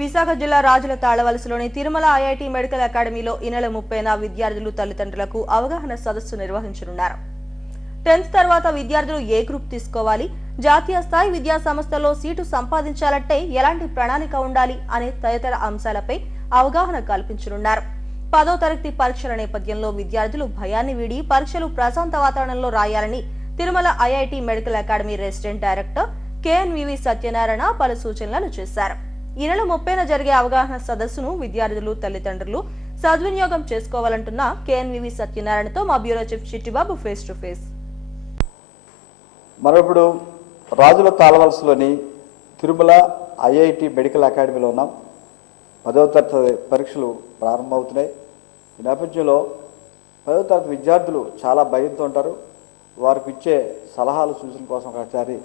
విశాఖ జిల్లా రాజుల తాళవలసలోని Tirumala IIT medical అకాడమీలో ఈ నెల ముప్పైన విద్యార్థులు తల్లిదండ్రులకు అవగాహన సదస్సు నిర్వహించనున్నారు. టెన్త్ తర్వాత విద్యార్థులు ఏ గ్రూప్ తీసుకోవాలి? జాతీయ స్థాయి విద్యా సంస్థల్లో సీటు సంపాదించాలంటే ఎలాంటి ప్రణాళిక ఉండాలి అనే తదితర అంశాలపై అవగాహన కల్పించనున్నారు. పదో తరగతి పరీక్షల నేపథ్యంలో విద్యార్థులు భయాన్ని వీడి పరీక్షలు ప్రశాంత వాతావరణంలో రాయాలని Tirumala IIT medical academy resident director K N V V Satyanarayana పలు సూచనలను చేశారు. ఈ నెల ముప్పైన జరిగే అవగాహన సదస్సును విద్యార్థులు తల్లిదండ్రులు సద్వినియోగం చేసుకోవాలంటున్న కేఎన్వివి సత్యనారాయణతో మా bureau chief Chittibabu face to face. మనం ఇప్పుడు రాజుల తాళవలసలోని తిరుమల ఐఐటి మెడికల్ అకాడమీలో ఉన్నాం. పదవ తరగతి పరీక్షలు ప్రారంభమవుతున్నాయి. ఈ నేపథ్యంలో పదవ తరగతి విద్యార్థులు చాలా భయంతో ఉంటారు. వారికి ఇచ్చే సలహాలు సూచన కోసం ఒకసారి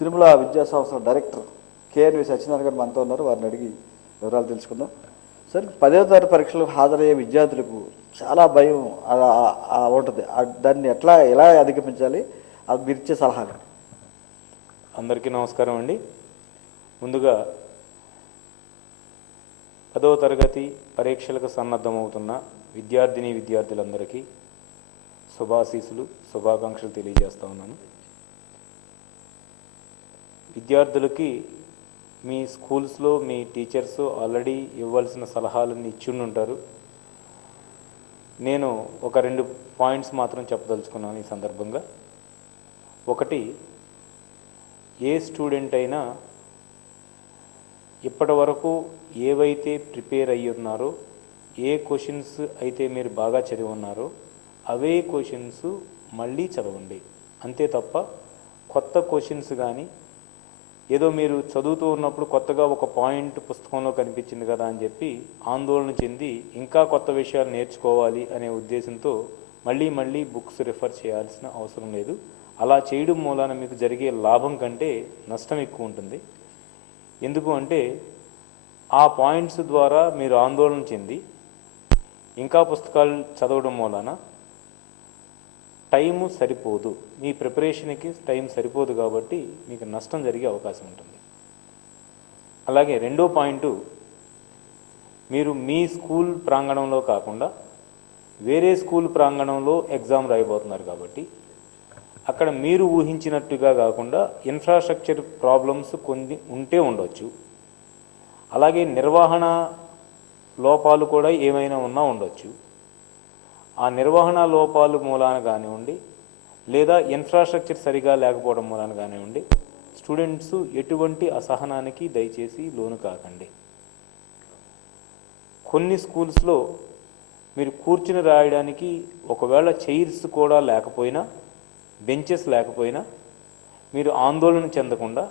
తిరుమల విద్యా సంస్థల డైరెక్టర్ కేఎన్వి సత్యనారాయణ గారు మనతో ఉన్నారు. వారిని అడిగి వివరాలు తెలుసుకుందాం. సార్ పదవ తరగతి పరీక్షలకు హాజరయ్యే విద్యార్థులకు చాలా భయం ఉంటుంది. దాన్ని ఎట్లా ఎలా అధిగమించాలి? అది మీరు ఇచ్చే సలహాలు. అందరికీ నమస్కారం అండి. ముందుగా పదవ తరగతి పరీక్షలకు సన్నద్ధమవుతున్న విద్యార్థిని విద్యార్థులందరికీ శుభాశీసులు శుభాకాంక్షలు తెలియజేస్తా ఉన్నాను. విద్యార్థులకి మీ స్కూల్స్లో మీ టీచర్స్ ఆల్రెడీ ఇవ్వాల్సిన సలహాలను ఇచ్చిండుంటారు నేను ఒక రెండు పాయింట్స్ మాత్రం చెప్పదలుచుకున్నాను ఈ సందర్భంగా. ఒకటి ఏ స్టూడెంట్ అయినా ఇప్పటి వరకు ఏవైతే ప్రిపేర్ అయ్యి ఉన్నారో ఏ క్వశ్చన్స్ అయితే మీరు బాగా చదివి ఉన్నారో అవే క్వశ్చన్స్ మళ్ళీ చదవండి. అంతే తప్ప కొత్త క్వశ్చన్స్ కానీ ఏదో మీరు చదువుతూ ఉన్నప్పుడు కొత్తగా ఒక పాయింట్ పుస్తకంలో కనిపించింది కదా అని చెప్పి ఆందోళన చెంది ఇంకా కొత్త విషయాలు నేర్చుకోవాలి అనే ఉద్దేశంతో మళ్ళీ మళ్ళీ బుక్స్ రిఫర్ చేయాల్సిన అవసరం లేదు. అలా చేయడం మూలాన మీకు జరిగే లాభం కంటే నష్టం ఎక్కువ ఉంటుంది. ఎందుకు అంటే ఆ పాయింట్స్ ద్వారా మీరు ఆందోళన చెంది ఇంకా పుస్తకాలు చదవడం మూలాన టైము సరిపోదు. మీ ప్రిపరేషన్కి టైం సరిపోదు కాబట్టి మీకు నష్టం జరిగే అవకాశం ఉంటుంది. అలాగే రెండో పాయింట్ మీరు మీ స్కూల్ ప్రాంగణంలో కాకుండా వేరే స్కూల్ ప్రాంగణంలో ఎగ్జామ్ రాయబోతున్నారు కాబట్టి అక్కడ మీరు ఊహించినట్టుగా కాకుండా ఇన్ఫ్రాస్ట్రక్చర్ ప్రాబ్లమ్స్ కొన్ని ఉంటే ఉండొచ్చు. అలాగే నిర్వహణ లోపాలు కూడా ఏమైనా ఉన్నా ఉండొచ్చు. ఆ నిర్వహణ లోపాలు మూలాన కానివ్వండి లేదా ఇన్ఫ్రాస్ట్రక్చర్ సరిగా లేకపోవడం మూలాన కానివ్వండి స్టూడెంట్స్ ఎటువంటి అసహనానికి దయచేసి లోను కాకండి. కొన్ని స్కూల్స్లో మీరు కూర్చుని రాయడానికి ఒకవేళ చైర్స్ కూడా లేకపోయినా బెంచెస్ లేకపోయినా మీరు ఆందోళన చెందకుండా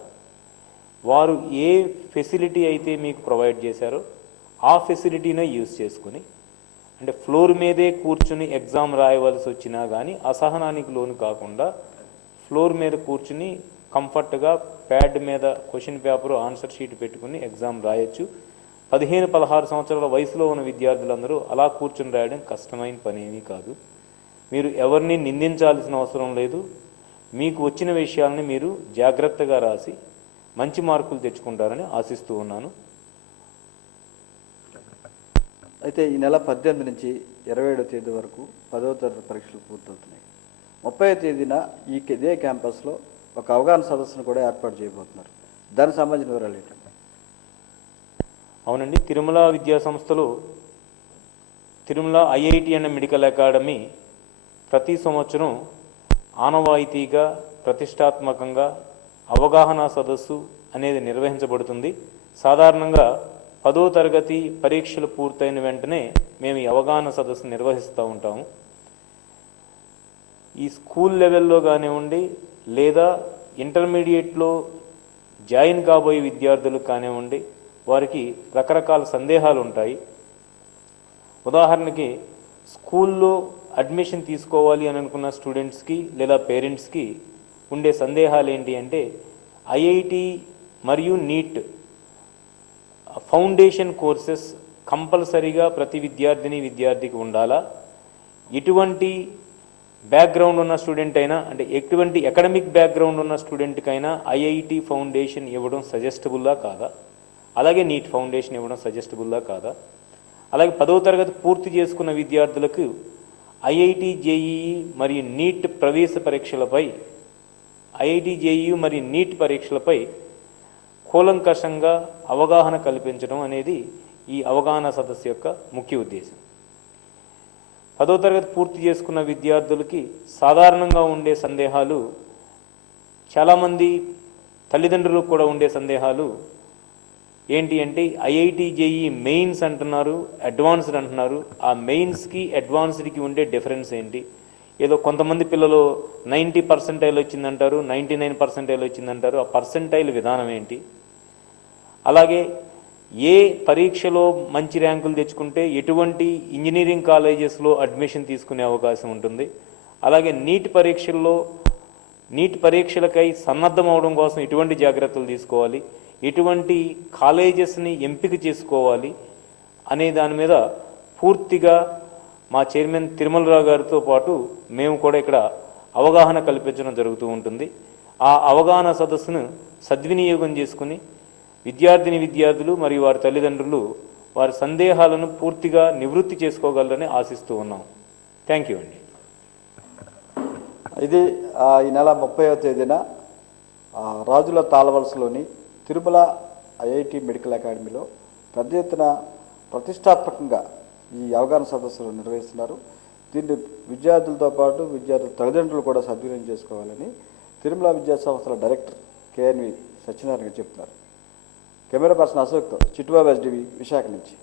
వారు ఏ ఫెసిలిటీ అయితే మీకు ప్రొవైడ్ చేశారో ఆ ఫెసిలిటీనే యూజ్ చేసుకుని అంటే ఫ్లోర్ మీదే కూర్చుని ఎగ్జామ్ రాయవలసి వచ్చినా కానీ అసహనానికి లోను కాకుండా ఫ్లోర్ మీద కూర్చుని కంఫర్ట్గా ప్యాడ్ మీద క్వశ్చన్ పేపర్ ఆన్సర్ షీట్ పెట్టుకుని ఎగ్జామ్ రాయొచ్చు. పదిహేను పదహారు సంవత్సరాల వయసులో ఉన్న విద్యార్థులందరూ అలా కూర్చుని రాయడం కష్టమైన పని ఏమీ కాదు. మీరు ఎవరిని నిందించాల్సిన అవసరం లేదు. మీకు వచ్చిన విషయాల్ని మీరు జాగ్రత్తగా రాసి మంచి మార్కులు తెచ్చుకుంటారని ఆశిస్తూ ఉన్నాను. అయితే ఈ నెల పద్దెనిమిది నుంచి ఇరవై ఏడో తేదీ వరకు పదవ తరగతి పరీక్షలు పూర్తవుతున్నాయి. ముప్పై తేదీన ఈ ఇదే క్యాంపస్లో ఒక అవగాహన సదస్సును కూడా ఏర్పాటు చేయబోతున్నారు. దానికి సంబంధించిన వివరాలు ఏంటంటే? అవునండి. తిరుమల విద్యా సంస్థలు తిరుమల ఐఐటి అనే మెడికల్ అకాడమీ ప్రతి సంవత్సరం ఆనవాయితీగా ప్రతిష్టాత్మకంగా అవగాహన సదస్సు అనేది నిర్వహించబడుతుంది. సాధారణంగా పదో తరగతి పరీక్షలు పూర్తయిన వెంటనే మేము అవగాహన సదస్సు నిర్వహిస్తూ ఉంటాము. ఈ స్కూల్ లెవెల్లో కానివ్వండి లేదా ఇంటర్మీడియట్లో జాయిన్ కాబోయే విద్యార్థులకు కానివ్వండి వారికి రకరకాల సందేహాలు ఉంటాయి. ఉదాహరణకి స్కూల్లో అడ్మిషన్ తీసుకోవాలి అని అనుకున్న స్టూడెంట్స్కి లేదా పేరెంట్స్కి ఉండే సందేహాలు ఏంటి అంటే ఐఐటి మరియు నీట్ ఫౌండేషన్ కోర్సెస్ కంపల్సరీగా ప్రతి విద్యార్థిని విద్యార్థికి ఉండాలా? ఎటువంటి బ్యాక్గ్రౌండ్ ఉన్న స్టూడెంట్ అయినా అంటే ఎటువంటి అకాడమిక్ బ్యాక్గ్రౌండ్ ఉన్న స్టూడెంట్కైనా ఐఐటి ఫౌండేషన్ ఇవ్వడం సజెస్టబుల్లా కాదా? అలాగే నీట్ ఫౌండేషన్ ఇవ్వడం సజెస్టబుల్లా కాదా? అలాగే పదవ తరగతి పూర్తి చేసుకున్న విద్యార్థులకు ఐఐటి జేఈఈ మరియు నీట్ ప్రవేశ పరీక్షలపై ఐఐటి జేఈఈ మరియు నీట్ పరీక్షలపై కూలంకషంగా అవగాహన కల్పించడం అనేది ఈ అవగాహన సదస్సు యొక్క ముఖ్య ఉద్దేశం. పదో తరగతి పూర్తి చేసుకున్న విద్యార్థులకి సాధారణంగా ఉండే సందేహాలు చాలామంది తల్లిదండ్రులకు కూడా ఉండే సందేహాలు ఏంటి అంటే ఐఐటి జేఈ మెయిన్స్ అంటున్నారు అడ్వాన్స్డ్ అంటున్నారు. ఆ మెయిన్స్కి అడ్వాన్స్డ్కి ఉండే డిఫరెన్స్ ఏంటి? ఏదో కొంతమంది పిల్లలు నైంటీ పర్సెంటైల్ వచ్చిందంటారు నైంటీ నైన్ పర్సెంటైల్ వచ్చిందంటారు. ఆ పర్సెంటైల్ విధానం ఏంటి? అలాగే ఏ పరీక్షలో మంచి ర్యాంకులు తెచ్చుకుంటే ఎటువంటి ఇంజనీరింగ్ కాలేజెస్లో అడ్మిషన్ తీసుకునే అవకాశం ఉంటుంది. అలాగే నీట్ పరీక్షల్లో నీట్ పరీక్షలకై సన్నద్ధం అవడం కోసం ఎటువంటి జాగ్రత్తలు తీసుకోవాలి ఎటువంటి కాలేజెస్ని ఎంపిక చేసుకోవాలి అనే దాని మీద పూర్తిగా మా చైర్మన్ తిరుమలరావు గారితో పాటు మేము కూడా ఇక్కడ అవగాహన కల్పించడం జరుగుతూ ఉంటుంది. ఆ అవగాహన సదస్సును సద్వినియోగం చేసుకుని విద్యార్థిని విద్యార్థులు మరియు వారి తల్లిదండ్రులు వారి సందేహాలను పూర్తిగా నివృత్తి చేసుకోగలరని ఆశిస్తూ ఉన్నాం. థ్యాంక్ యూ అండి. ఇది ఈ నెల ముప్పైవ తేదీన రాజుల తాళవలసలోని తిరుమల ఐఐటి మెడికల్ అకాడమీలో పెద్ద ఎత్తున ప్రతిష్టాత్మకంగా ఈ అవగాహన సదస్సులు నిర్వహిస్తున్నారు. దీన్ని విద్యార్థులతో పాటు విద్యార్థుల తల్లిదండ్రులు కూడా సద్వినియోగం చేసుకోవాలని తిరుమల విద్యా సంస్థల director K N V Satyanarayana చెప్తున్నారు. Camera person అశోక్తో Chittubabu S D V Visakha నుంచి